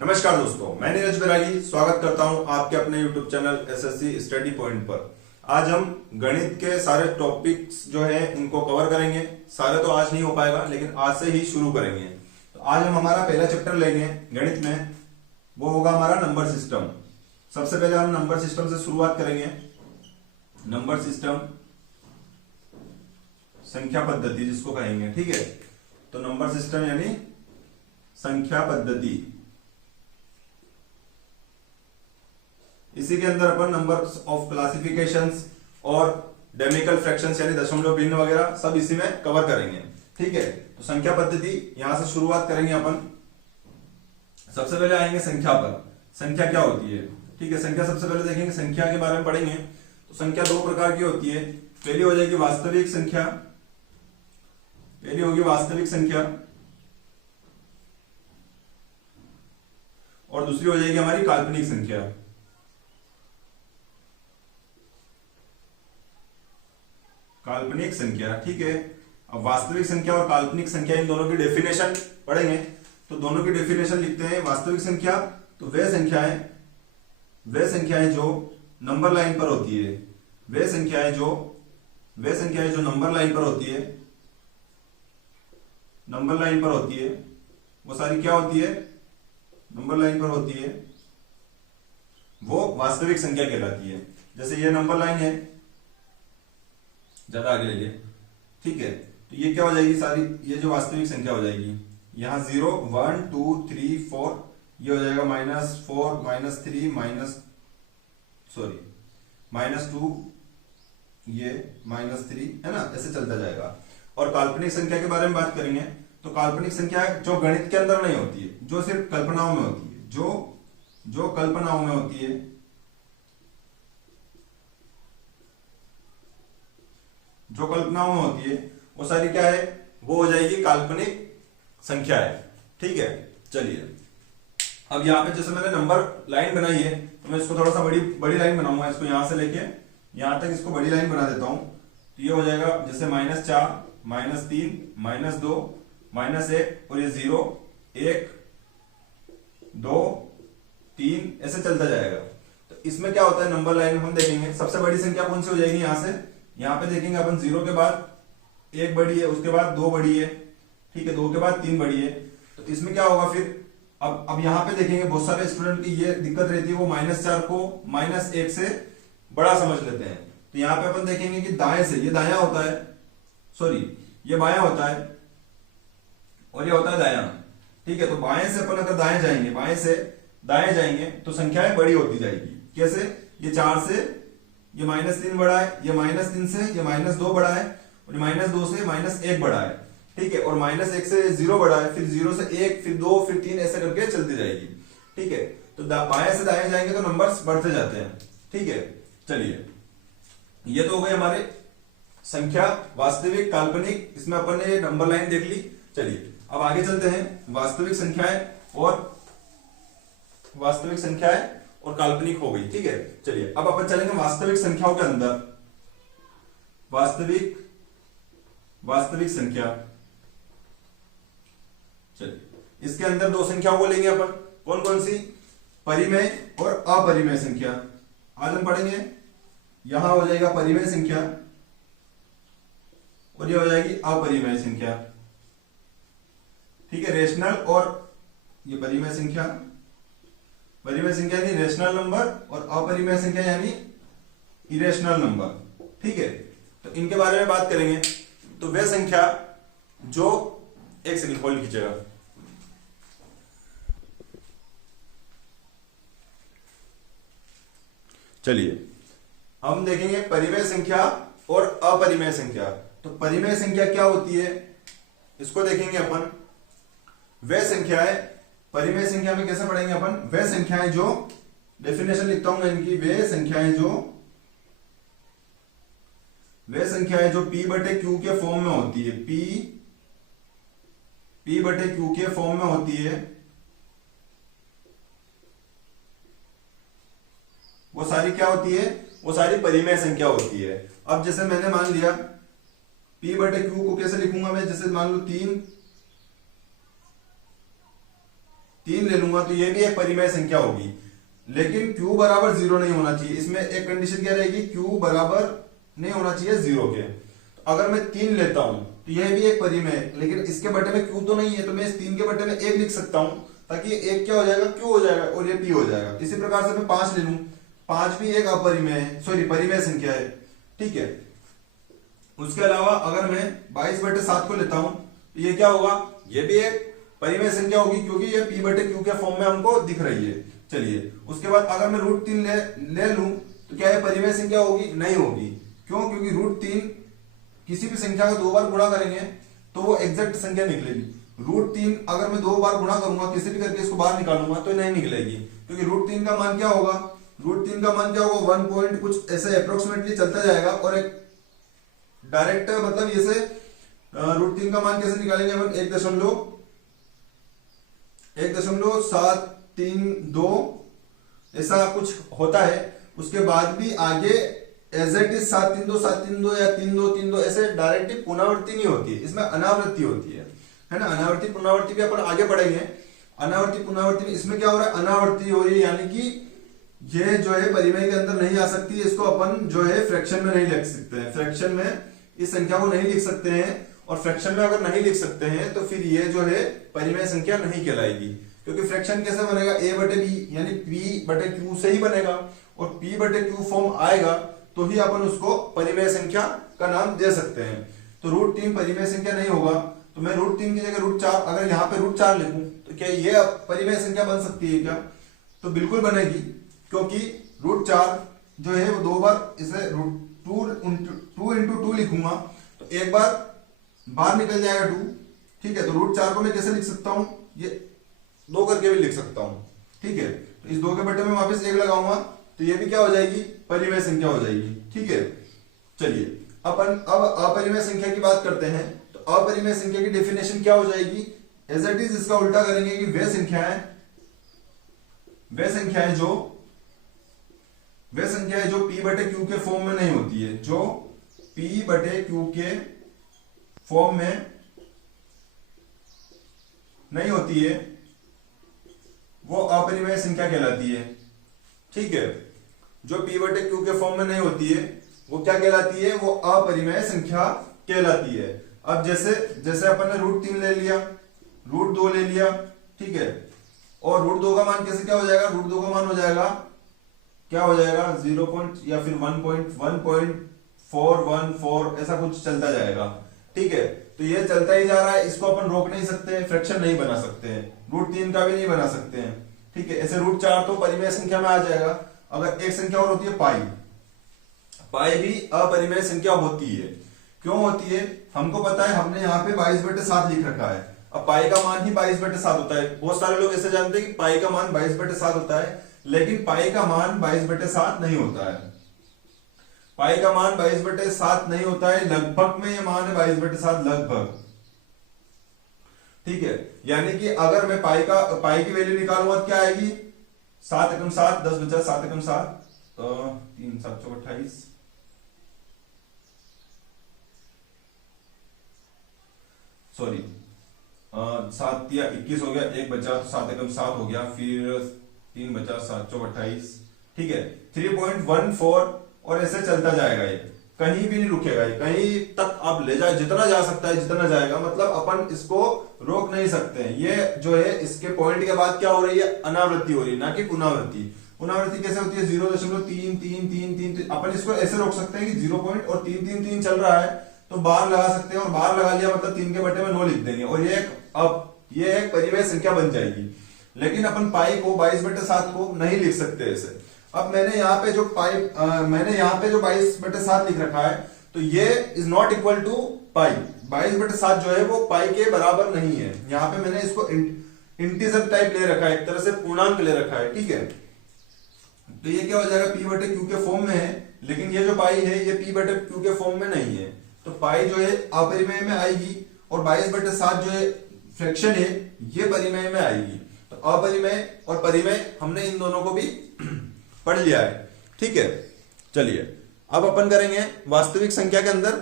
नमस्कार दोस्तों, मैं नीरज बैरागी स्वागत करता हूं आपके अपने YouTube channel SSC study point पर। आज हम गणित के सारे टॉपिक्स जो है इनको कवर करेंगे। सारे तो आज नहीं हो पाएगा, लेकिन आज से ही शुरू करेंगे। तो आज हम हमारा पहला चैप्टर लेंगे गणित में, वो होगा हमारा नंबर सिस्टम। सबसे पहले हम नंबर सिस्टम से शुरुआत करेंगे। नंबर सिस्टम, संख्या पद्धति जिसको कहेंगे, ठीक है। तो नंबर सिस्टम यानी संख्या पद्धति। इसी के अंदर अपन नंबर ऑफ क्लासिफिकेशंस और डेमिकल फ्रैक्शंस यानी दशमलव भिन्न वगैरह सब इसी में कवर करेंगे, ठीक है। तो संख्या पद्धति यहां से शुरुआत करेंगे अपन। सबसे पहले आएंगे संख्या पर। संख्या क्या होती है, ठीक है। संख्या सबसे पहले देखेंगे, संख्या के बारे में पढ़ेंगे। तो संख्या दो प्रकार की होती है। पहली हो जाएगी वास्तविक संख्या, पहली होगी वास्तविक संख्या, और दूसरी हो जाएगी हमारी काल्पनिक संख्या। काल्पनिक संख्या, ठीक है। अब वास्तविक संख्या और काल्पनिक संख्या, इन दोनों की डेफिनेशन पढ़ेंगे। तो दोनों की डेफिनेशन लिखते हैं। वास्तविक संख्या तो वे संख्याएं जो नंबर लाइन पर होती है, वे संख्याएं जो नंबर लाइन पर होती है, नंबर लाइन पर होती है, वो सारी क्या होती है, नंबर लाइन पर होती है, वो वास्तविक संख्या कहलाती है। जैसे ये नंबर लाइन है, ज्यादा आगे ले लिए, ठीक है। तो ये क्या हो जाएगी, सारी ये जो वास्तविक संख्या हो जाएगी। यहां 0 1 2 3 4, ये हो जाएगा -4 -3 -2, ये -3 है ना, ऐसे चलता जाएगा। और काल्पनिक संख्या के बारे में बात करेंगे। तो काल्पनिक संख्या जो गणित के अंदर नहीं होती है, जो सिर्फ कल्पनाओं में होती है, जो कल्पनाओं में होती है, जो कल्पनाओं में होती है, वो सारी क्या है, वो हो जाएगी काल्पनिक संख्या है, ठीक है। चलिए, अब यहाँ पे जैसे मैंने नंबर लाइन बनाई है, तो मैं इसको थोड़ा सा बड़ी लाइन बनाऊंगा। इसको यहां से लेके यहां तक इसको बड़ी लाइन बना देता हूं। तो ये हो जाएगा जैसे -4 -3 -2 -1, और ये 0 1 2 3 ऐसे चलता जाएगा। तो इसमें क्या होता है, नंबर लाइन हम देखेंगे सबसे बड़ी संख्या कौन सी हो जाएगी। यहां से यहां पे देखेंगे अपन 0 के बाद 1 बड़ी है, उसके बाद 2 बड़ी है, ठीक है, 2 के बाद 3 बड़ी है। तो इसमें क्या होगा फिर, अब यहां पे देखेंगे बहुत सारे स्टूडेंट की ये दिक्कत रहती है, वो -4 को -1 से बड़ा समझ लेते हैं। तो यहां पे अपन देखेंगे कि दाएं से ये दायां होता है, सॉरी ये बायां होता है, और ये होता है दायां, ठीक है। तो बाएं से अपन अगर दाएं जाएंगे, बाएं से दाएं जाएंगे तो संख्याएं बड़ी होती जाएगी। कैसे, ये 4 से ये -3 बड़ा है, ये -3 से ये -2 बड़ा है, और -2 से -1 बड़ा है, ठीक है। और -1 से 0 बड़ा है, फिर 0 से 1, फिर 2, फिर 3 ऐसे करके चलती जाएगी, ठीक है। तो बाएं से दाएं जाएंगे तो नंबर्स बढ़ते जाते हैं, ठीक है। चलिए, ये तो हो गए हमारे संख्या, वास्तविक, काल्पनिक, इसमें अपन ने नंबर लाइन देख ली। चलिए अब आगे चलते हैं। वास्तविक संख्याएं और काल्पनिक हो गई, ठीक है। चलिए अब अपन चलेंगे वास्तविक संख्याओं के अंदर। वास्तविक संख्या, चलिए इसके अंदर दो संख्याओं को लेंगे अपन। कौन कौन सी, परिमेय और अपरिमेय संख्या। आज हम पढ़ेंगे, यहां हो जाएगा परिमेय संख्या और ये हो जाएगी अपरिमेय संख्या, ठीक है। रेशनल और ये परिमेय संख्या, परिमेय संख्या यानी रेशनल नंबर, और अपरिमेय संख्या यानी इरेशनल नंबर, ठीक है। तो इनके बारे में बात करेंगे। तो वे संख्या जो, एक सेकंड होल्ड कीजिएगा। चलिए हम देखेंगे परिमेय संख्या और अपरिमेय संख्या। तो परिमेय संख्या क्या होती है, इसको देखेंगे अपन। वे संख्याएं, परिमेय संख्या में कैसे पढ़ेंगे अपन, वे संख्याएं जो, डेफिनेशन लिखता हूं मैं इनकी, वे संख्याएं जो P/Q के फॉर्म में होती है, P/Q के फॉर्म में होती है, वो सारी क्या होती है, वो सारी परिमेय संख्या होती है। अब जैसे मैंने मान लिया P/Q को कैसे लिखूंगा मैं, जैसे मान लो 3 3 ले लूंगा तो ये भी एक परिमेय संख्या होगी, लेकिन q बराबर 0 नहीं होना चाहिए। इसमें एक कंडीशन क्या रहेगी, q बराबर नहीं होना चाहिए 0 के। तो अगर मैं 3 लेता हूं तो यह भी एक परिमेय है, लेकिन इसके बटे में q तो नहीं है, तो मैं इस 3 के बटे में 1 लिख सकता हूं, ताकि एक क्या हो जाएगा, q हो जाएगा और ये p हो जाएगा। इसी प्रकार से मैं 5 ले लूं, 5 भी एक अपरिमेय है, सॉरी परिमेय संख्या है, ठीक है। उसके अलावा अगर मैं 22/7 को लेता हूं तो ये क्या होगा, ये भी एक परिमेय संख्या होगी, क्योंकि ये p/q के फॉर्म में हमको दिख रही है। चलिए, उसके बाद अगर मैं √3 ले लूं तो क्या ये परिमेय संख्या होगी, नहीं होगी। क्यों, क्योंकि √3 किसी भी संख्या को 2 बार गुणा करेंगे तो वो एग्जैक्ट संख्या निकलेगी। √3 अगर मैं 2 बार गुणा करूंगा, किसी भी करके इसको बाहर निकालूंगा तो नहीं निकलेगी, क्योंकि √3 का मान क्या होगा, √3 का मान क्या होगा 1 पॉइंट कुछ ऐसे अप्रोक्सीमेटली चलता जाएगा, और एक डायरेक्ट मतलब ये से √3 का मान कैसे निकालेंगे हम, 1.732 ऐसा कुछ होता है। उसके बाद भी आगे एज इट इज 732 या 3232 ऐसे डायरेक्टली पुनरावृत्ति नहीं होती है, इसमें अनावृत्ति होती है ना। अनावृत्ति पुनरावृत्ति भी अपन आगे पढ़ेंगे। अनावृत्ति पुनरावृत्ति में इसमें क्या हो रहा है, अनावृत्ति हो रही है, यानी कि ये जो है परिमेय के अंदर नहीं आ सकती, इसको अपन जो है फ्रैक्शन में नहीं लिख सकते हैं, फ्रैक्शन में इस संख्या को नहीं लिख सकते हैं, और फ्रैक्शन में अगर नहीं लिख सकते हैं तो फिर ये जो है परिमेय संख्या नहीं कहलाएगी। क्योंकि फ्रैक्शन कैसे बनेगा, a/b यानी p/q से ही बनेगा, और p/q फॉर्म आएगा तो ही अपन उसको परिमेय संख्या का नाम दे सकते हैं। तो √3 परिमेय संख्या नहीं होगा, तो मैं √3 की जगह √4, अगर यहाँ पे √4 लिखूं तो क्या ये परिमेय संख्या बन सकती है क्या, तो बिल्कुल बनेगी, क्योंकि √4 जो है वो 2 बार इसे 2 into 2 लिखूंगा तो एक बार बाहर निकल जाएगा 2, ठीक है। तो √4 को मैं कैसे लिख सकता हूं, ये 2 करके भी लिख सकता हूं, ठीक है। तो इस 2 के बटे में वापस 1 लगाऊंगा तो ये भी क्या हो जाएगी, परिमेय संख्या हो जाएगी, ठीक है। चलिए, अपन अब अपरिमेय संख्या की बात करते हैं। तो अपरिमेय संख्या की डेफिनेशन क्या हो जाएगी, एज इट इज इसका उल्टा करेंगे कि वे संख्याएं जो p/q के फॉर्म में नहीं होती है, जो p/q के फॉर्म में नहीं होती है, वो अपरिमेय संख्या कहलाती है, ठीक है। जो p/q के फॉर्म में नहीं होती है वो क्या कहलाती है, वो अपरिमेय संख्या कहलाती है। अब जैसे अपन ने √3 ले लिया, √2 ले लिया, ठीक है, और √2 का मान कैसे क्या हो जाएगा, √2 का मान हो जाएगा क्या हो जाएगा 0 या फिर 1.414 ऐसा कुछ चलता जाएगा, ठीक है। तो ये चलता ही जा रहा है, इसको अपन रोक नहीं सकते, फ्रैक्शन नहीं बना सकते हैं, √3 का भी नहीं बना सकते हैं, ठीक है। ऐसे √4 तो परिमेय संख्या में आ जाएगा। अगर एक संख्या और होती है पाई भी अपरिमेय संख्या होती है। क्यों होती है, हमको पता है, हमने यहाँ पे 22/7 लिख रखा है। अब पाई का मान ही 22/7 होता है। बहुत सारे लोग ऐसे जानते हैं कि पाई का मान 22/7 होता है, लेकिन पाई का मान 22/7 नहीं होता है। पाई का मान 22/7 नहीं होता है, लगभग में ये मान है 22/7, लगभग, ठीक है। यानी कि अगर मैं पाई की वैल्यू निकालूंगा तो क्या आएगी, 7 एकम 7, 10 बचा 7 एकम 7, 3 7 चौक 28, सॉरी 7 या 21 हो गया, 1 बचा तो 7 एकम 7 हो गया, फिर 3 बचा 7 चौक 28, ठीक है। 3.14 और ऐसे चलता जाएगा, ये कहीं भी नहीं रुकेगा, ये कहीं तक आप ले जाए, जितना जा सकता है जितना जाएगा, मतलब अपन इसको रोक नहीं सकते हैं। ये जो है इसके पॉइंट के बाद क्या हो रही है, अनावृत्ति हो रही है, ना कि पुनरावृत्ति। पुनरावृत्ति कैसे होती है, 0.33333, अपन इसको ऐसे रोक सकते हैं कि 0 पॉइंट और 333 चल रहा है तो बाहर लगा सकते हैं, और बाहर लगा लिया मतलब 3 के बटे में 9 लिख देंगे, और ये एक परिमेय संख्या बन जाएगी। लेकिन अपन पाई को 22/7 को नहीं लिख सकते ऐसे। अब मैंने यहाँ पे जो 22/7 लिख रखा है, तो ये इज नॉट इक्वल टू पाई। 22/7 जो है वो पाई के बराबर नहीं है। यहाँ पे मैंने इसको इंटीजर टाइप ले रखा है, एक तरह से पूर्णांक ले रखा है, ठीक है। तो ये क्या हो जाएगा, p/q के फॉर्म में है, लेकिन ये जो पाई है ये p/q के फॉर्म में नहीं है। तो पाई जो है अपरिमेय में आएगी, और 22/7 जो है फ्रैक्शन है ये परिमेय में आएगी। तो अपरिमेय और परिमेय हमने इन दोनों को भी पढ़ लिया है, ठीक है। चलिए, अब अपन करेंगे वास्तविक संख्या के अंदर।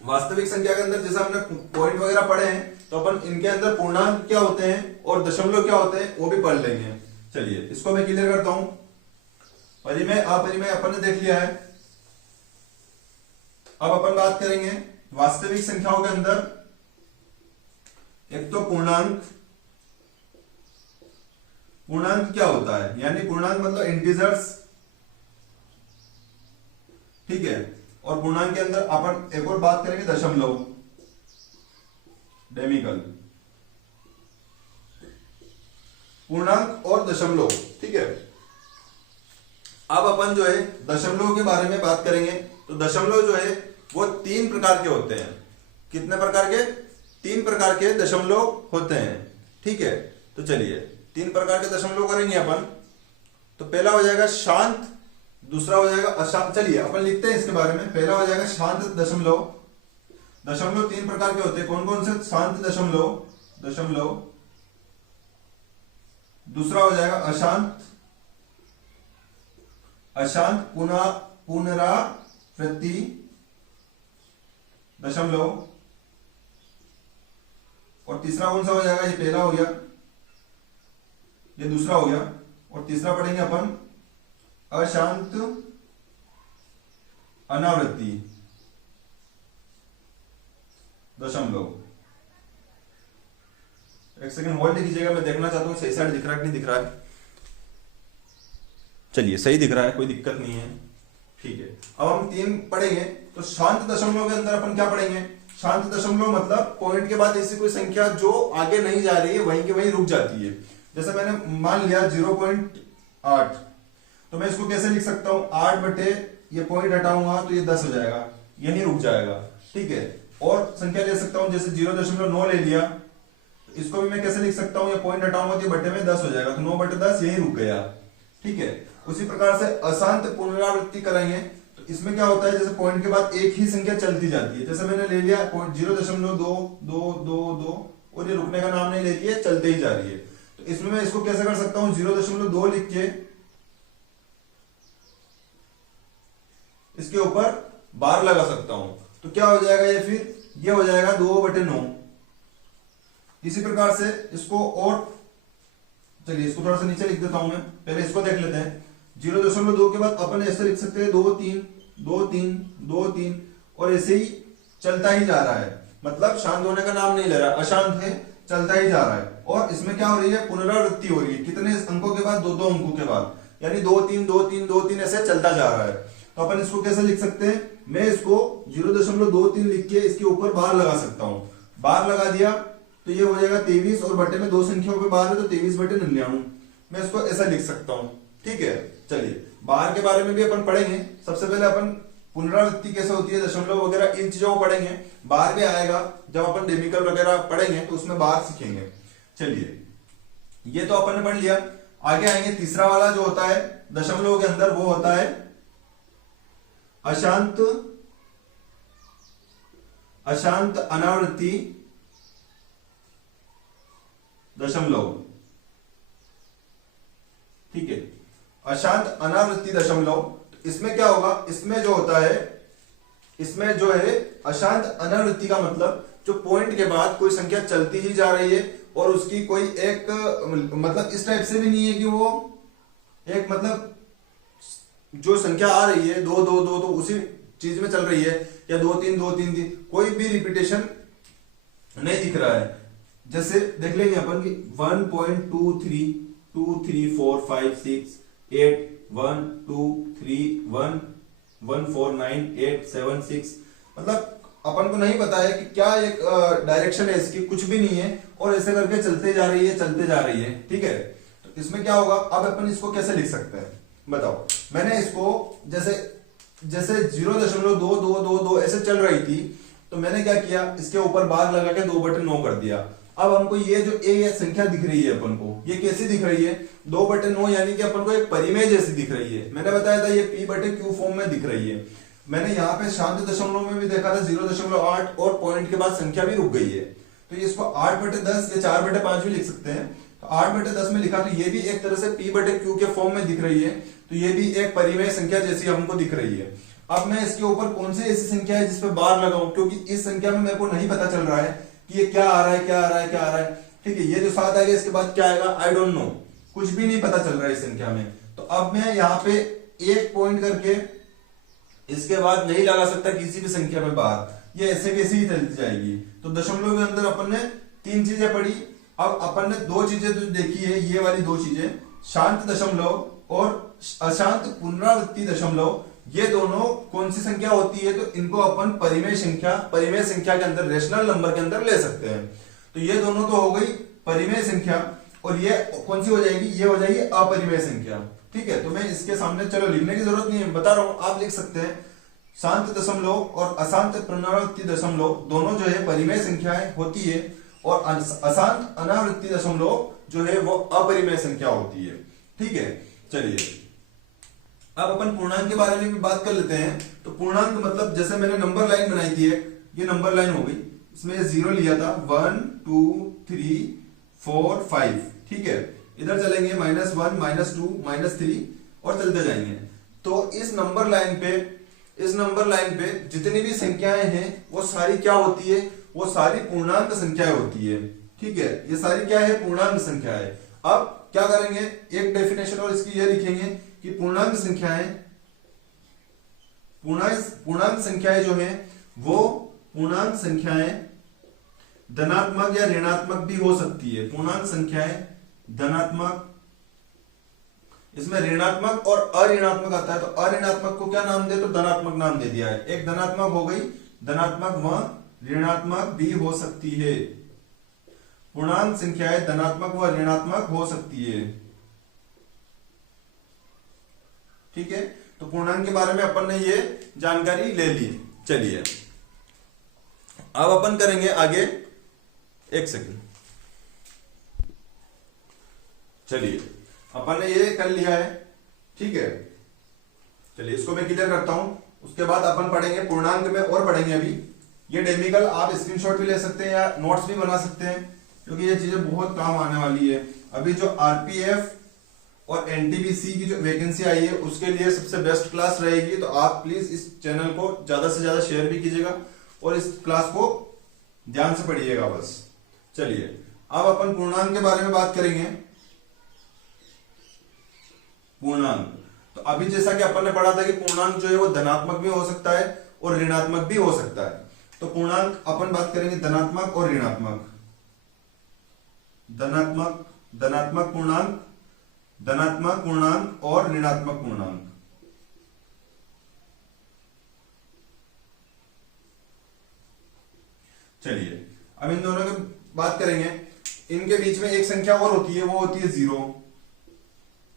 वास्तविक संख्या के अंदर जैसे हमने पॉइंट वगैरह पढ़े हैं, तो अपन इनके अंदर पूर्णांक क्या होते हैं और दशमलव क्या होते हैं वो भी पढ़ लेंगे। चलिए इसको मैं क्लियर करता हूं। परिमेय अपरिमेय अपन ने देख लिया है। अब अपन बात करेंगे वास्तविक संख्याओं के अंदर। एक तो पूर्णांक। पूर्णांक क्या होता है, यानी पूर्णांक मतलब इंटीजर्स, ठीक है। और पूर्णांक के अंदर अपन एक और बात करेंगे दशमलव, डेमिकल। पूर्णांक और दशमलव, ठीक है। अब अपन जो है दशमलव के बारे में बात करेंगे। तो दशमलव जो है वो 3 प्रकार के होते हैं। कितने प्रकार के? 3 प्रकार के दशमलव होते हैं, ठीक है। तो चलिए 3 प्रकार के दशमलव करेंगे अपन। तो पहला हो जाएगा शांत, दूसरा हो जाएगा अशांत। चलिए अपन लिखते हैं इसके बारे में। पहला हो जाएगा शांत दशमलव। दशमलव 3 प्रकार के होते हैं। कौन कौन से? शांत दशमलव। दूसरा हो जाएगा अशांत पुनरावृत्ति दशमलव। और तीसरा कौन सा हो जाएगा? ये पहला हो गया, ये दूसरा हो गया। और तीसरा पढ़ेंगे अपन अशांत अनावृत्ति दशमलव। एक सेकंड होल्ड कीजिएगा, मैं देखना चाहता हूं सही साइड दिख रहा है कि नहीं दिख रहा है। चलिए सही दिख रहा है, कोई दिक्कत नहीं है, ठीक है। अब हम 3 पढ़ेंगे। तो शांत दशमलव के अंदर अपन क्या पढ़ेंगे? शांत दशमलव मतलब पॉइंट के बाद ऐसी कोई संख्या जो आगे नहीं जा रही है, वहीं के वहीं रुक जाती है। जैसे मैंने मान लिया 0.8, तो मैं इसको कैसे लिख सकता हूं? 8 बटे ये पॉइंट हटाऊंगा तो ये 10 हो जाएगा, यही रुक जाएगा, ठीक है। और संख्या ले सकता हूं, जैसे 0.9 ले लिया, तो इसको भी मैं कैसे लिख सकता हूं? ये पॉइंट हटाऊंगा तो ये बटे में 10 हो जाएगा, तो 9 बटे 10 यही रुक गया, ठीक है। उसी प्रकार से अशांत पुनरावृत्ति करेंगे। तो इसमें क्या होता है? जैसे पॉइंट के बाद एक ही संख्या चलती जाती है। जैसे मैंने ले लिया 0.222 और ये रुकने का नाम नहीं लेती है, चलते ही जा रही है। तो इसमें मैं इसको कैसे कर सकता हूं? 0.2 लिख के इसके ऊपर बार लगा सकता हूं। तो क्या हो जाएगा? ये फिर ये हो जाएगा 2/9। इसी प्रकार से इसको, और चलिए इसको थोड़ा सा नीचे लिख देता हूं मैं, पहले इसको देख लेते हैं। 0.2 के बाद अपन ऐसे लिख सकते हैं 2 3 2 3 2 3, और ऐसे ही चलता ही जा रहा है। मतलब शांत होने का नाम नहीं ले रहा, अशांत है, चलता ही जा रहा है। और इसमें क्या हो रही है? पुनरावृत्ति हो रही है। कितने अंकों के बाद? 2 अंकों के बाद, यानी 2 3 2 3 2 3 ऐसे चलता जा रहा है। तो अपन इसको कैसे लिख सकते हैं? मैं इसको 0.23 लिख के इसके ऊपर बार लगा सकता हूं। बार लगा दिया तो ये हो जाएगा 23, और बटे में 2 संख्याओं पे बार है तो 23/99। मैं इसको ऐसा लिख सकता हूं, ठीक है। चलिए बार के बारे में भी अपन पढ़ेंगे। सबसे पहले अपन पुनरावृत्ति कैसे होती है, दशमलव वगैरह, इन चीजों को पढ़ेंगे। बार भी आएगा जब अपन डेमिकल वगैरह पढ़ेंगे तो उसमें बार सीखेंगे। चलिए ये तो अपन ने पढ़ लिया। आगे आएंगे तीसरा वाला जो होता है दशमलव के अंदर, वो होता है अशांत अनावृत्ति दशमलव, ठीक है। अशांत अनावृत्ति दशमलव। इसमें क्या होगा? इसमें जो होता है, इसमें जो है अशांत अनावृत्ति का मतलब जो पॉइंट के बाद कोई संख्या चलती ही जा रही है और उसकी कोई एक मतलब इस टाइप से भी नहीं है कि वो एक मतलब जो संख्या आ रही है 2 2 2 तो उसी चीज में चल रही है, या 2 3 2 3 3, कोई भी रिपीटेशन नहीं दिख रहा है। जैसे देख लेंगे अपन कि 1.23 2 3 4 5 6 8 1 2 3 1 1 4 9 8 7 6, मतलब अपन को नहीं पता है कि क्या एक डायरेक्शन है इसकी, कुछ भी नहीं है, और ऐसे करके चलते जा रही है, चलते जा रही है, ठीक है। तो इसमें क्या होगा? अब अपन इसको कैसे लिख सकते हैं बताओ। मैंने इसको जैसे 0.2222 ऐसे चल रही थी, तो मैंने क्या किया? इसके ऊपर बार लगा के 2/9 कर दिया। अब हमको ये जो ये संख्या दिख रही है अपन को, ये कैसी दिख रही है? 2/9, यानी कि अपन को एक परिमेय जैसी दिख रही है। मैंने बताया था ये P/Q फॉर्म में दिख रही है। मैंने यहाँ पे शांत दशमलव में भी देखा था 0.8, और पॉइंट के बाद संख्या भी रुक गई है। तो इसको 8/10 या 4/5 भी लिख सकते हैं। तो 8/10 में लिखा, तो ये भी एक तरह से P/Q के फॉर्म में दिख रही है। तो ये भी एक परिमेय संख्या जैसी हमको दिख रही है। अब मैं इसके ऊपर कौन सी ऐसी संख्या है जिसपे बार लगाऊं, क्योंकि इस संख्या में मेरे को नहीं पता चल रहा है कि ये क्या आ रहा है, क्या आ रहा है, क्या आ रहा है। ठीक है, ये जो 7 आ गया, इसके बाद क्या आएगा, आई डोंट नो, कुछ भी नहीं पता चल रहा है इस संख्या में। तो अब मैं यहाँ पे एक पॉइंट करके इसके बाद नहीं लगा सकता किसी भी संख्या में बाहर, ये ऐसे कैसे ही चलती जाएगी। तो दशमलव के अंदर अपन ने 3 चीजें पढ़ी। अब अपन ने 2 चीजें जो देखी है, ये वाली 2 चीजें, शांत दशमलव और अशांत पुनरावृत्ति दशमलव, ये दोनों कौन सी संख्या होती है, तो इनको अपन परिमेय संख्या के अंदर, रेशनल नंबर के अंदर ले सकते हैं। तो ये दोनों तो हो गई परिमेय संख्या, और ये कौन सी हो जाएगी, ये हो जाएगी अपरिमेय संख्या। ठीक है, तो मैं इसके सामने, चलो लिखने की जरूरत नहीं है, बता रहा हूं, आप लिख सकते हैं। शांत दशमलव और अशांत पुनरावृत्ति दशमलव दोनों जो है परिमेय संख्याएं होती है, और अशांत अनावृत्ति दशमलव जो है वो अपरिमेय संख्या होती है। ठीक है, चलिए अब अपन पूर्णांक के बारे में भी बात कर लेते हैं। तो पूर्णांक मतलब, जैसे मैंने नंबर लाइन बनाई थी, ये नंबर लाइन हो गई, इसमें 0 लिया था, 1 2 3 4 5। ठीक है, इधर चलेंगे -1 -2 -3 और चलते जाएंगे। तो इस नंबर लाइन पे जितनी भी संख्याएं हैं वो सारी क्या होती है, वो सारी पूर्णांक संख्याएं होती है। ठीक है, ये सारी क्या है, पूर्णांक संख्या है। अब क्या करेंगे, एक डेफिनेशन और इसकी ये लिखेंगे कि पूर्णांक संख्याएं जो है वो पूर्णांक संख्याएं धनात्मक या ऋणात्मक भी हो सकती है। पूर्णांक संख्याएं धनात्मक, इसमें ऋणात्मक और अऋणात्मक आता है, तो अऋणात्मक को क्या नाम दे, तो धनात्मक नाम दे दिया है। एक धनात्मक हो गई, धनात्मक व ऋणात्मक भी हो सकती है। पूर्णांक संख्याएं धनात्मक व ऋणात्मक हो सकती है। ठीक है, तो पूर्णांक के बारे में अपन ने ये जानकारी ले ली। चलिए अब अपन करेंगे आगे, एक सेकंड, चलिए अपन ने ये कर लिया है। ठीक है, चलिए इसको मैं क्लियर करता हूं, उसके बाद अपन पढ़ेंगे पूर्णांक में, और पढ़ेंगे अभी। ये डेमिकल आप स्क्रीनशॉट भी ले सकते हैं या नोट्स भी बना सकते हैं, क्योंकि ये चीजें बहुत काम आने वाली है। अभी जो आरपीएफ और एनटीपीसी की जो वैकेंसी आई है, उसके लिए सबसे बेस्ट क्लास रहेगी। तो आप प्लीज इस चैनल को ज्यादा से ज्यादा शेयर भी कीजिएगा और इस क्लास को ध्यान से पढ़िएगा बस। चलिए अब अपन पूर्णांक के बारे में बात करेंगे। पूर्णांक, तो अभी जैसा कि अपन ने पढ़ा था कि पूर्णांक जो है वो धनात्मक भी हो सकता है और ऋणात्मक भी हो सकता है। तो पूर्णांक अपन बात करेंगे धनात्मक और ऋणात्मक, धनात्मक पूर्णांक और ऋणात्मक पूर्णांक। चलिए अब इन दोनों की बात करेंगे। इनके बीच में एक संख्या और होती है, वो होती है 0।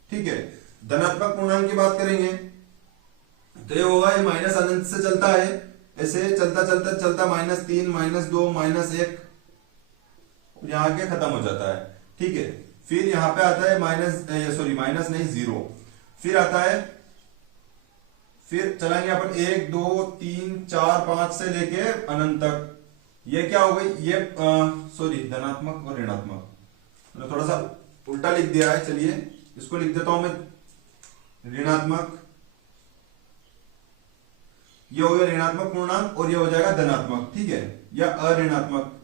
ठीक है, धनात्मक पूर्णांक की बात करेंगे तो ये होगा, ये माइनस अनंत से चलता है, ऐसे चलता -3 -2 -1 यहां के खत्म हो जाता है। ठीक है, फिर यहां पे आता है माइनस नहीं 0, फिर आता है, फिर चलेंगे अपन 1 2 3 4 5 से लेके अनंत तक। ये क्या हो गई, ये धनात्मक और ऋणात्मक, तो थोड़ा सा उल्टा लिख दिया है। चलिए इसको लिख देता हूं मैं, ऋणात्मक, ये हो गया ऋणात्मक पूर्णांक और ये हो जाएगा धनात्मक। ठीक है, या अऋणात्मक,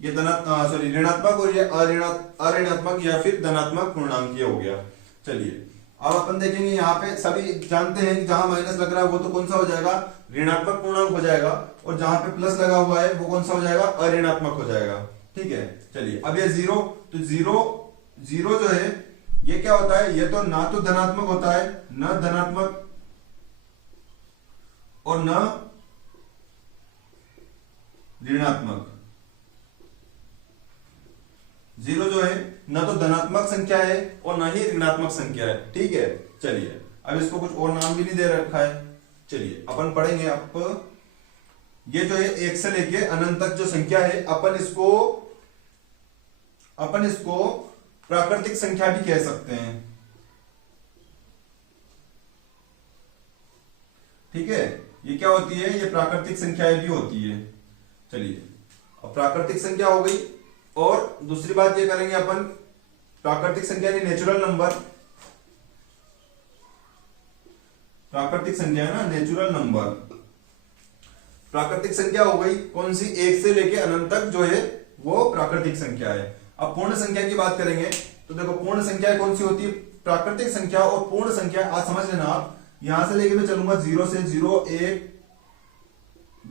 ये ऋणात्मक और ये अऋणात्मक या फिर धनात्मक पूर्णांक ये हो गया। चलिए अब अपन देखेंगे, यहाँ पे सभी जानते हैं कि जहां माइनस लग रहा है वो तो कौन सा हो जाएगा, ऋणात्मक पूर्णांक हो जाएगा, और जहां पे प्लस लगा हुआ है वो कौन सा हो जाएगा, अऋणात्मक हो जाएगा। ठीक है, चलिए अब ये 0, तो 0 जो है ये क्या होता है, ये तो ना तो धनात्मक होता है, न धनात्मक और न ऋणात्मक। 0 जो है न तो धनात्मक संख्या है और न ही ऋणात्मक संख्या है। ठीक है, चलिए अब इसको कुछ और नाम भी नहीं दे रखा है। चलिए अपन पढ़ेंगे। अब ये जो है 1 से लेके अनंत तक जो संख्या है, अपन इसको प्राकृतिक संख्या भी कह सकते हैं। ठीक है, ये क्या होती है, ये प्राकृतिक संख्याएं भी होती है। चलिए अब प्राकृतिक संख्या हो गई, और दूसरी बात ये करेंगे अपन, प्राकृतिक संख्या यानी नेचुरल नंबर, प्राकृतिक संख्या है ना, नेचुरल नंबर। प्राकृतिक संख्या हो गई कौन सी, एक से लेके अनंत तक जो है वो प्राकृतिक संख्या है। अब पूर्ण संख्या की बात करेंगे तो देखो पूर्ण संख्या कौन सी होती है, प्राकृतिक संख्या और पूर्ण संख्या। आज समझ लेना आप, यहां से लेके मैं चलूंगा 0 से 0 1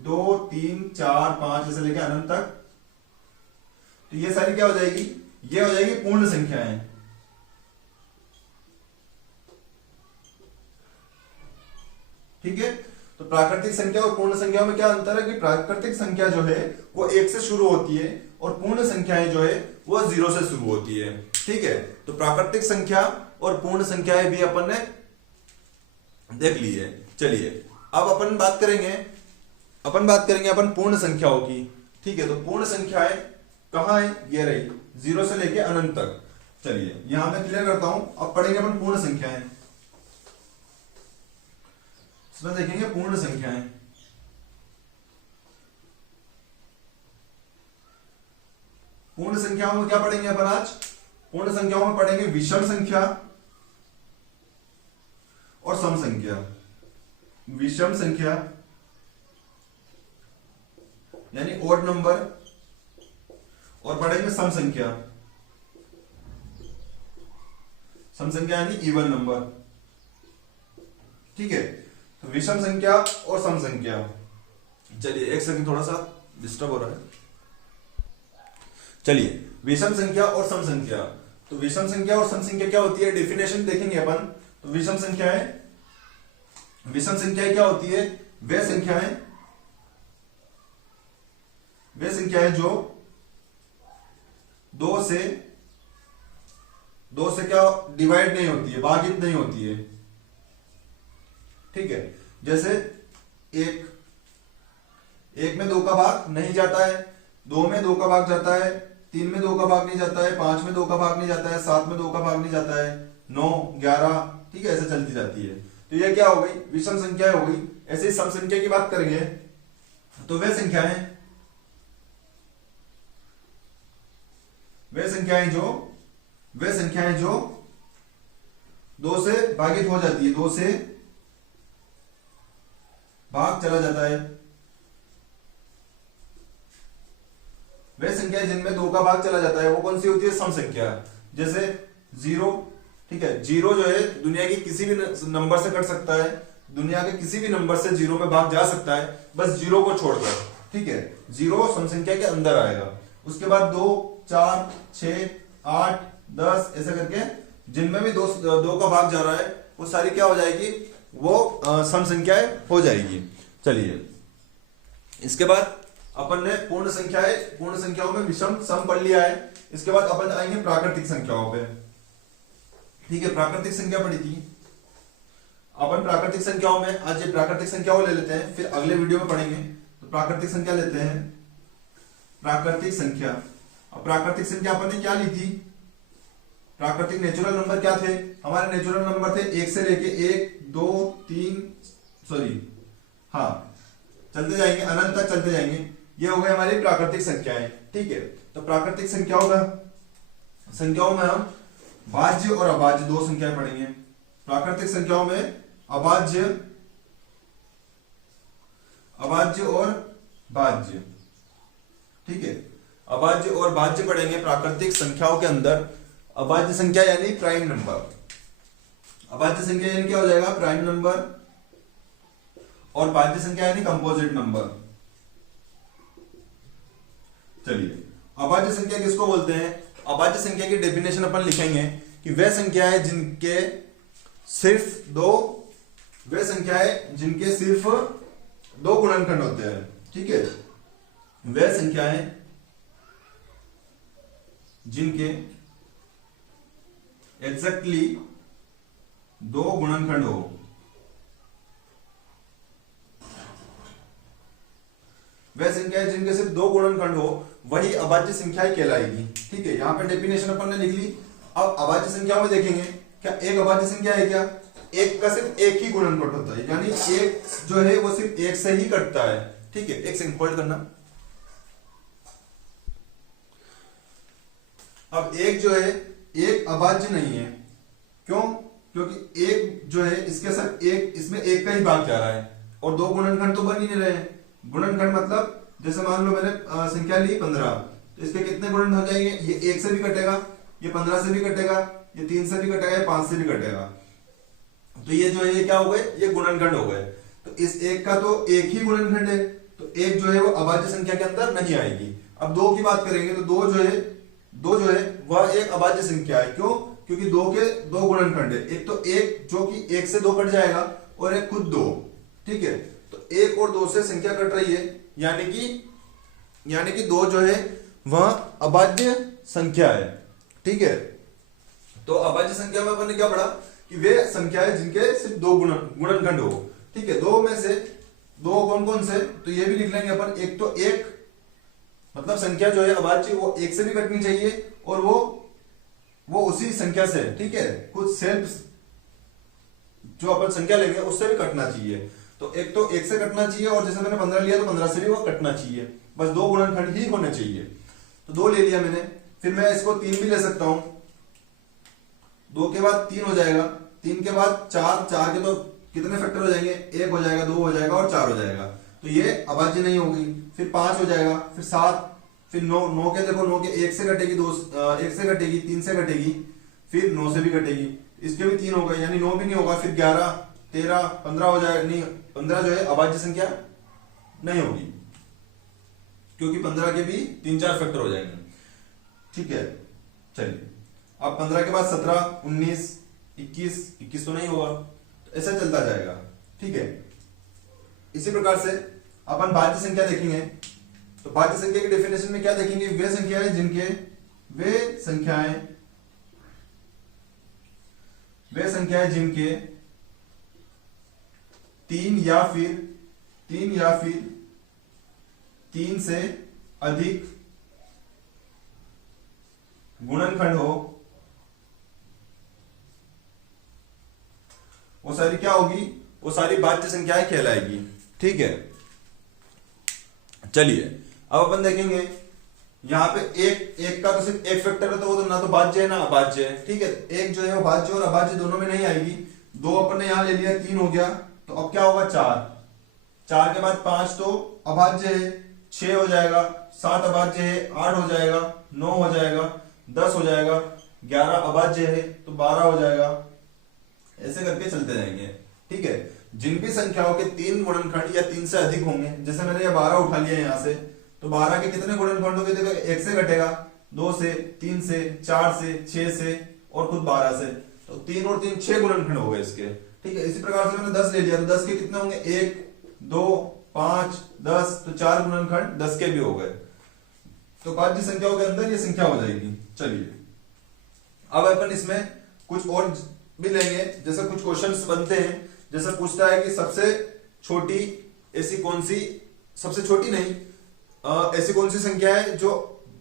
2 3 4 5 ऐसे लेके अनंत तक, तो ये सारी क्या हो जाएगी, ये हो जाएगी पूर्ण संख्याएं। ठीक है, तो प्राकृतिक संख्या और पूर्ण संख्या में क्या अंतर है कि प्राकृतिक संख्या जो है वो 1 से शुरू होती है और पूर्ण संख्याएं जो है वो 0 से शुरू होती है। ठीक है, तो प्राकृतिक संख्या और पूर्ण संख्याएं भी अपन ने देख ली है। चलिए अब अपन बात करेंगे अपन पूर्ण संख्याओं की। ठीक है, तो पूर्ण संख्याएं कहां है, ये रही 0 से लेके अनंत तक। चलिए यहां मैं क्लियर करता हूं, अब पढ़ेंगे अपन पूर्ण संख्याएं। इसमें देखेंगे पूर्ण संख्याएं। पूर्ण संख्याओं में क्या पढ़ेंगे अपन आज, पूर्ण संख्याओं में पढ़ेंगे विषम संख्या और सम संख्या। विषम संख्या यानी ओड नंबर, और पढ़ेंगे सम संख्या। सम संख्या यानी इवन नंबर। ठीक है, तो विषम संख्या और सम संख्या। चलिए एक सेकंड, थोड़ा सा डिस्टर्ब हो रहा है। चलिए विषम संख्या और सम संख्या। तो विषम संख्या और सम संख्या क्या होती है, डेफिनेशन देखेंगे अपन। तो विषम संख्याएं क्या होती है, वे संख्याएं जो दो से क्या डिवाइड नहीं होती है, भागित नहीं होती है। ठीक है, जैसे एक में 2 का भाग नहीं जाता है, 2 में 2 का भाग जाता है, 3 में 2 का भाग नहीं जाता है, 5 में 2 का भाग नहीं जाता है, 7 में 2 का भाग नहीं जाता है, 9 11, ठीक है, ऐसे चलती जाती है। तो ये क्या हो गई, विषम संख्या हो गई। ऐसे ही सम संख्या की बात करेंगे तो वे संख्याएं जो 2 से भागित हो जाती है, 2 से भाग चला जाता है। वे संख्या जिनमें 2 का भाग चला जाता है वो कौन सी होती है, सम संख्या। जैसे 0, ठीक है, 0 जो है दुनिया की किसी भी नंबर से कट सकता है, दुनिया के किसी भी नंबर से 0 में भाग जा सकता है, बस 0 को छोड़कर। ठीक है, 0 सम संख्या के अंदर आएगा। उसके बाद 2 4 6 8 10 ऐसे करके जिनमें भी 2 का भाग जा रहा है वो सारी क्या हो जाएगी, वो सम संख्याएं हो जाएगी। चलिए इसके बाद अपन ने पूर्ण संख्याओं में विषम सम पढ़ लिया है। इसके बाद अपन आएंगे प्राकृतिक संख्याओं पे। ठीक है, प्राकृतिक संख्या पढ़ी थी अपन। प्राकृतिक संख्याओं में आज ये प्राकृतिक संख्याओं ले लेते हैं, फिर अगले वीडियो में पढ़ेंगे। तो प्राकृतिक संख्या लेते हैं, प्राकृतिक संख्या। अब प्राकृतिक संख्या अपन ने क्या ली थी, प्राकृतिक नेचुरल नंबर क्या थे हमारे, नेचुरल नंबर थे 1 से लेके 1 2 3 चलते जाएंगे अनंत तक चलते जाएंगे। ये हो गए हमारी प्राकृतिक संख्याएं। ठीक है, तो प्राकृतिक संख्याओं में हम भाज्य और अभाज्य 2 संख्याएं पढ़ेंगे। प्राकृतिक संख्याओं में अभाज्य और भाज्य। ठीक है, अभाज्य और भाज्य पढ़ेंगे प्राकृतिक संख्याओं के अंदर। अभाज्य संख्या यानी प्राइम नंबर, अभाज्य संख्या यानी क्या हो जाएगा, प्राइम नंबर, और भाज्य संख्या यानी कंपोजिट नंबर। चलिए अभाज्य संख्या किसको बोलते हैं, अभाज्य संख्या की डेफिनेशन अपन लिखेंगे कि वे संख्याएं जिनके सिर्फ दो गुणनखंड होते हैं। ठीक है, वे संख्याएं जिनके एग्जैक्टली 2 गुणनखंड हो, वह संख्याएं जिनके सिर्फ 2 गुणनखंड हो वही अभाज्य संख्याएं कहलाएगी। ठीक है, यहां पे डेफिनेशन अपन ने लिख ली। अब अभाज्य संख्याओं में देखेंगे, क्या एक अभाज्य संख्या है क्या, एक का सिर्फ एक ही गुणनखंड होता है, यानी एक जो है वो सिर्फ एक से ही कटता है। ठीक है, एक सेकंड होल्ड करना। अब एक जो है एक अभाज्य नहीं है, क्यों, क्योंकि एक जो है इसके साथ एक, इसमें एक का ही भाग जा रहा है और 2 गुणनखंड तो बन ही नहीं रहे हैं। गुणनखंड मतलब जैसे मान लो मैंने संख्या ली 15, तो इसके कितने गुणन हो जाएंगे, ये 1 से भी कटेगा, ये 15 से भी कटेगा, ये 3 से भी कटेगा, ये 5 से भी कटेगा, तो ये जो है ये क्या हो गए, ये गुणनखंड हो गए। तो इस एक का तो एक ही गुणनखंड है, तो एक जो है वो अभाज्य संख्या के अंदर नहीं आएगी। अब दो की बात करेंगे तो दो जो है वह एक अभाज्य संख्या है। क्यों? क्योंकि दो के दो गुणनखंड है, एक तो एक जो कि एक से दो कट जाएगा और एक खुद दो, ठीक है। तो एक और दो से संख्या कट रही है, यानी कि दो जो है वह अभाज्य संख्या है, ठीक है। तो अभाज्य संख्या में अपन ने क्या पढ़ा कि वे संख्या है जिनके सिर्फ दो गुणनखंड हो, ठीक है। दो में से दो कौन कौन से, तो ये भी लिख लेंगे अपन। एक तो एक मतलब संख्या जो है अभाज्य वो एक से भी कटनी चाहिए और वो उसी संख्या से, ठीक है, कुछ सेल्फ जो अपन संख्या लेंगे उससे भी कटना चाहिए। तो एक तो एक से कटना चाहिए और जैसे मैंने 15 लिया तो 15 से भी वो कटना चाहिए, बस दो गुणनखंड ही होने चाहिए। तो दो ले लिया मैंने, फिर मैं इसको 3 भी ले सकता हूं, 2 के बाद 3 हो जाएगा, 3 के बाद 4, 4 के तो कितने फैक्टर हो जाएंगे, 1 हो जाएगा, 2 हो जाएगा और 4 हो जाएगा, तो ये अभाज्य नहीं होगी। फिर 5 हो जाएगा, फिर 7, फिर 9, 9 के देखो 9 के 1 से कटेगी, 1 से कटेगी, 3 से कटेगी, फिर 9 से भी कटेगी, इसके भी 3 हो गए, यानी 9 भी नहीं होगा, फिर 11, 13, 15 हो जाएगा, नहीं 15 जो है अभाज्य संख्या नहीं होगी, क्योंकि 15 के भी 3-4 फैक्टर हो जाएंगे, ठीक है। चलिए अब 15 के बाद 17, 19, 21 तो नहीं होगा, तो ऐसा चलता जाएगा, ठीक है। इसी प्रकार से अपन भाज्य संख्या देखेंगे, तो भाज्य संख्या की डेफिनेशन में क्या देखेंगे, वे संख्याएं जिनके 3 या फिर 3 से अधिक गुणनखंड हो, वो सारी क्या होगी, वो सारी भाज्य संख्याएं कहलाएगी, ठीक है। चलिए अब अपन देखेंगे यहां पे एक का तो सिर्फ एक फैक्टर है, तो वो तो ना तो भाज्य है ना अभाज्य है, ठीक है। एक जो है वो भाज्य और अभाज्य दोनों में नहीं आएगी। 2 अपन ने यहां ले लिया, 3 हो गया, तो अब क्या होगा 4 के बाद 5 तो अभाज्य है, 6 हो जाएगा, 7 अभाज्य है, 8 हो जाएगा, 9 हो जाएगा, 10 हो जाएगा, 11 अभाज्य है तो 12 हो जाएगा, ऐसे करके चलते जाएंगे, ठीक है। जिन भी संख्याओं के 3 गुणनखंड या 3 से अधिक होंगे, जैसे मैंने ये 12 उठा लिया यहां से, तो 12 के कितने गुणनखंड होंगे, देखो 1 से घटेगा, 2 से, 3 से, 4 से, 6 से और खुद 12 से, तो 3 और 3 6 गुणनखंड हो गए इसके, ठीक है। इसी प्रकार से मैंने 10 ले लिया, तो 10 के कितने होंगे, 1, 2, 5, 10, तो 4 गुणनखंड 10 के भी हो गए। तो भाज्य संख्याओं के अंदर ये संख्या हो जाएगी। चलिए अब अपन इसमें कुछ और भी लेंगे, जैसे कुछ क्वेश्चंस बनते हैं, जैसे पूछता है कि सबसे छोटी ऐसी कौन सी, सबसे छोटी नहीं, ऐसी कौन सी संख्या है जो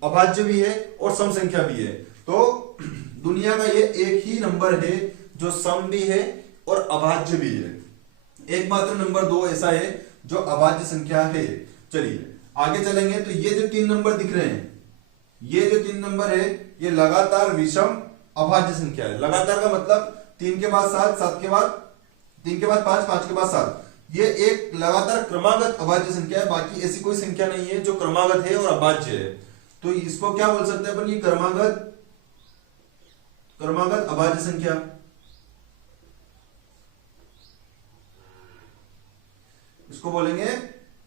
अभाज्य भी है और सम संख्या भी है। तो दुनिया का ये एक ही नंबर है जो सम भी है और अभाज्य भी है, एकमात्र नंबर 2 ऐसा है जो अभाज्य संख्या है। चलिए आगे चलेंगे, तो ये जो 3 नंबर दिख रहे हैं, ये जो 3 नंबर है ये लगातार विषम अभाज्य संख्या है। लगातार का मतलब 3 के बाद 7, 7 के बाद 3 के बाद 5, 5 के बाद 7, ये एक लगातार क्रमागत अभाज्य संख्या है। बाकी ऐसी कोई संख्या नहीं है जो क्रमागत है और अभाज्य है, तो इसको क्या बोल सकते हैं अपन, ये क्रमागत अभाज्य संख्या। इसको बोलेंगे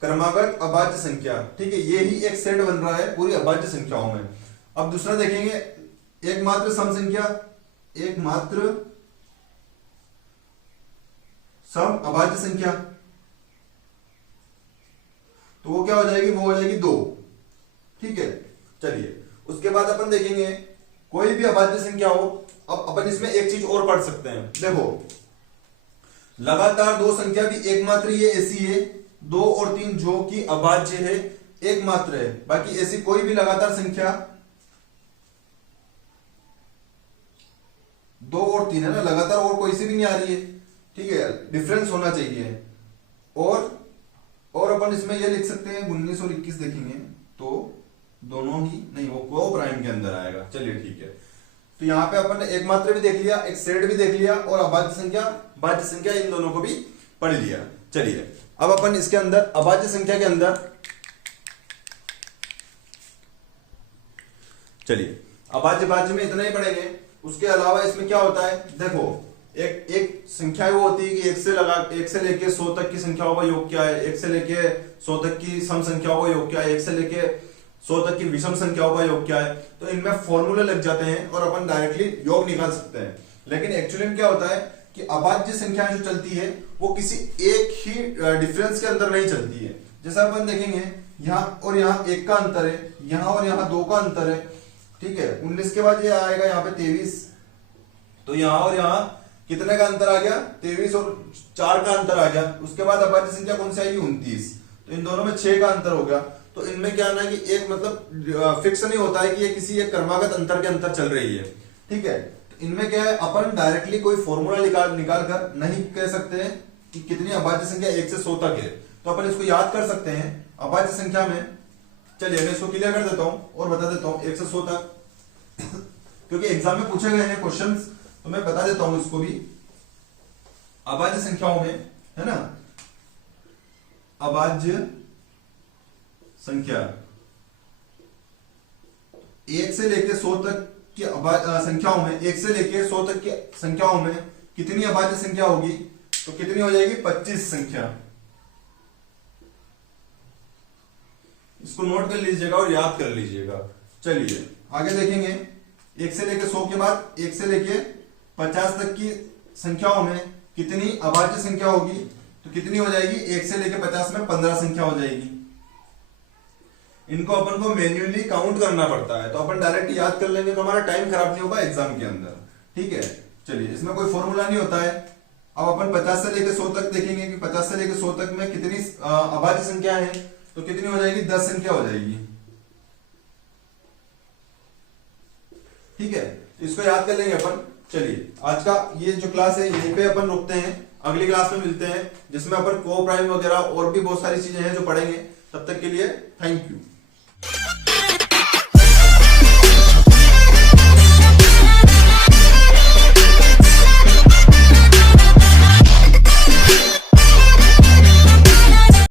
क्रमागत अभाज्य संख्या, ठीक है। ये ही एक सेट बन रहा है पूरी अभाज्य संख्याओं में। अब दूसरा देखेंगे, एकमात्र सम संख्या, एकमात्र सम अभाज्य संख्या, तो वो क्या हो जाएगी, वो हो जाएगी 2, ठीक है। चलिए उसके बाद अपन देखेंगे कोई भी अभाज्य संख्या हो। अब अपन इसमें एक चीज और पढ़ सकते हैं, देखो लगातार 2 संख्या भी एकमात्र ये ऐसी है, 2 और 3 जो कि अभाज्य है, एकमात्र है। बाकी ऐसी कोई भी लगातार संख्या 2 और 3 है ना, लगातार और कोई सी भी नहीं आ रही है, ठीक है, डिफरेंस होना चाहिए। और अपन इसमें ये लिख सकते हैं 19 और 21 देखेंगे तो दोनों ही नहीं, वो को प्राइम के अंदर आएगा। चलिए ठीक है, तो यहाँ पे अपन ने एकमात्र भी देख लिया, एक सेट भी देख लिया और अभाज्य संख्या, भाज्य संख्या, इन दोनों को भी पढ़ लिया। चलिए अब अपन इसके अंदर अभाज्य संख्या के अंदर चलिए अभाज्य भाज्य में इतना ही पढ़ेंगे। उसके अलावा इसमें क्या होता है, देखो एक संख्या वो होती है कि एक से लेके 100 तक की संख्याओं का योग क्या है, 1 से लेके 100 तक की सम संख्याओं का योग क्या है, 1 से लेके 100 तक की विषम संख्याओं का योग क्या है। तो इनमें फॉर्मूले लग जाते हैं और अपन डायरेक्टली योग निकाल सकते हैं। लेकिन एक्चुअली में क्या होता है कि अभाज्य संख्याएं जो चलती है वो किसी एक ही डिफरेंस के अंदर नहीं चलती है। जैसा अपन देखेंगे यहाँ और यहाँ 1 का अंतर है, यहाँ और यहाँ 2 का अंतर है, ठीक है। 19 के बाद ये आएगा यहाँ पे 23, तो यहाँ और यहाँ कितने का अंतर आ गया, 23 और 4 का अंतर आ गया। उसके बाद अभाज्य संख्या कौन सी आएगी, 29, तो इन दोनों में 6 का अंतर हो गया। तो इनमें क्या ना कि एक मतलब फिक्स नहीं होता है कि ये किसी एक क्रमागत अंतर के अंतर चल रही है, ठीक है। तो इनमें क्या है, अपन डायरेक्टली कोई फॉर्मूला निकाल कर नहीं कह सकते हैं कि कितनी अभाज्य संख्या 1 से 100 तक है। तो अपन इसको याद कर सकते हैं अभाज्य संख्या में। चलिए मैं इसको क्लियर कर देता हूं और बता देता हूं 1 से 100 तक क्योंकि एग्जाम में पूछे गए हैं क्वेश्चंस, तो मैं बता देता हूं इसको भी। अभाज्य संख्याओं में है ना, अभाज्य संख्या 1 से लेके 100 तक की संख्याओं में, 1 से लेके 100 तक की संख्याओं में कितनी अभाज्य संख्या होगी, तो कितनी हो जाएगी, 25 संख्या। इसको नोट कर लीजिएगा और याद कर लीजिएगा। चलिए आगे देखेंगे, 1 से लेके 100 के बाद 1 से लेके 50 तक की संख्याओं में कितनी अभाज्य संख्या होगी, तो कितनी हो जाएगी, 1 से लेके 50 में 15 संख्या हो जाएगी। इनको अपन को मैन्युअली काउंट करना पड़ता है, तो अपन डायरेक्ट याद कर लेंगे तो हमारा टाइम खराब नहीं होगा एग्जाम के अंदर, ठीक है। चलिए इसमें कोई फॉर्मूला नहीं होता है। अब अपन 50 से लेके 100 तक देखेंगे कि 50 से लेके 100 तक में कितनी अभाज्य संख्या है, तो कितनी हो जाएगी, 10 संख्या हो जाएगी, ठीक है। तो इसको याद कर लेंगे अपन। चलिए आज का ये जो क्लास है यहीं पे अपन रुकते हैं, अगली क्लास में मिलते हैं जिसमें अपन को प्राइम वगैरह और भी बहुत सारी चीजें हैं जो पढ़ेंगे। तब तक के लिए थैंक यू।